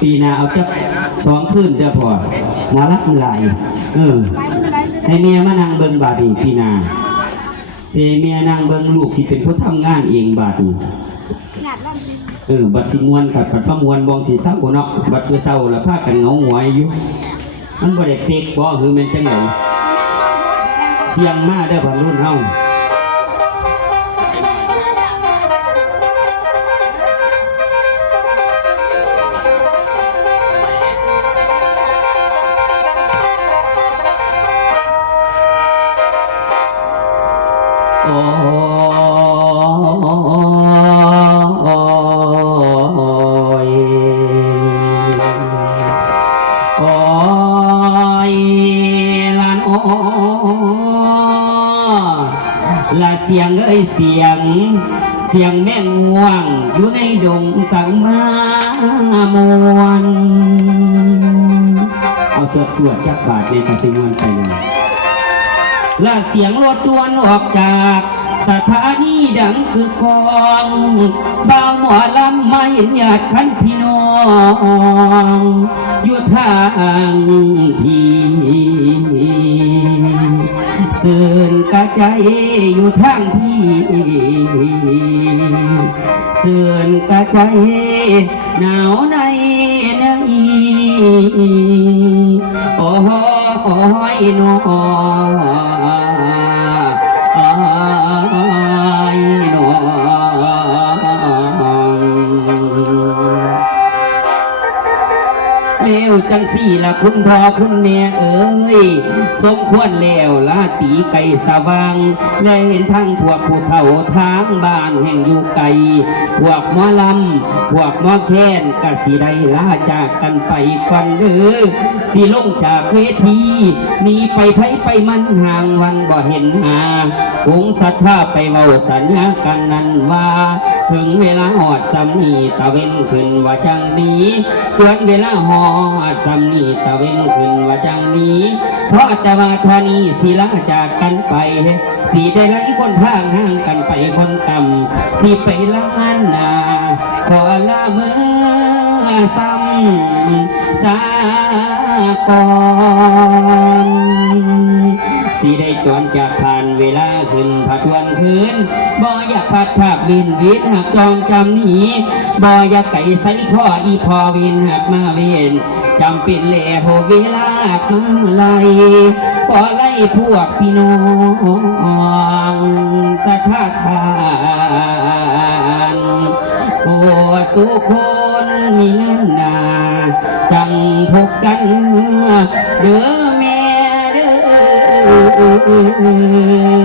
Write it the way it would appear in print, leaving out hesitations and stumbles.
ปีนาเอาจัก2 คืนเด้อพ่อน่ารักหลายให้เมียมานั่งเบิ่งบาดนีปีนาเสเมียนั่งเบิ่งลูกที่เป็นผู้ทำงานเองบาดนีบัดสิมวนกับบัดพระมวนบองสีเศร้าเนาะบัดเศร้าแล้วพากันเงาหงอยอยู่มันบ่ได้เป๊กบ่คือมันจังไดเสียงมาเด้อพันรุ่นเฮาละเสียงเสียงแม่งง่วงอยู่ในดงสังมามวนเอาสวดจักบาทในกสิมวนไปเลยละเสียงรถด่วนออกจากสถานีดังคือกองบ่าวหมอลำไม่ญาติคันพี่น้องอยู่ทางพี่เสื่นกระใจอยู่ทางพี่เสื่นกระใจหนาวในโอ้ยน้องจังสี่ละคุณพ่อคุณแม่เอ๋ยสมควรแล้วลาตีไก่สว่างและเห็นทั้งพวกผู้เฒ่าทางบ้านแห่งอยู่ไกลพวกหมอลำพวกหมอแค้นกะสิได้ลาจากกันไปก่อนเด้อสิลงจากเวทีหนีไปไผไปมันห่างวันบ่เห็นหาฝูงศรัทธาไปเว้าสัญญากันนั้นว่าถึงเวลาหอดสำนีตะเว้นขึ้นว่าจังนี้เกินเวลาหอดสำนีตะเว้นขึ้นว่าจังนี้เพราะแต่ว่าทอนี้สิลาจากกันไปสิได้ไล่คนทางห่างกันไปคนกำสิไปละงานนาขอละเมื่อซ้ำสาก่อนสิได้จวนจากผ่านเวลาขึ้นผาทวนคืนบ่อยากพัดภาพวินวิทหักจองจำหนีบ่อยากไก่ใส่ข้ออีพอวินหักมาเวียนจำเป็นแหล่โหเวลามาไล่พอไล่พวกพี่น้องสถาทานโอ้สุคนมีเงินนาจังพบกันเด้อแม่เด้อ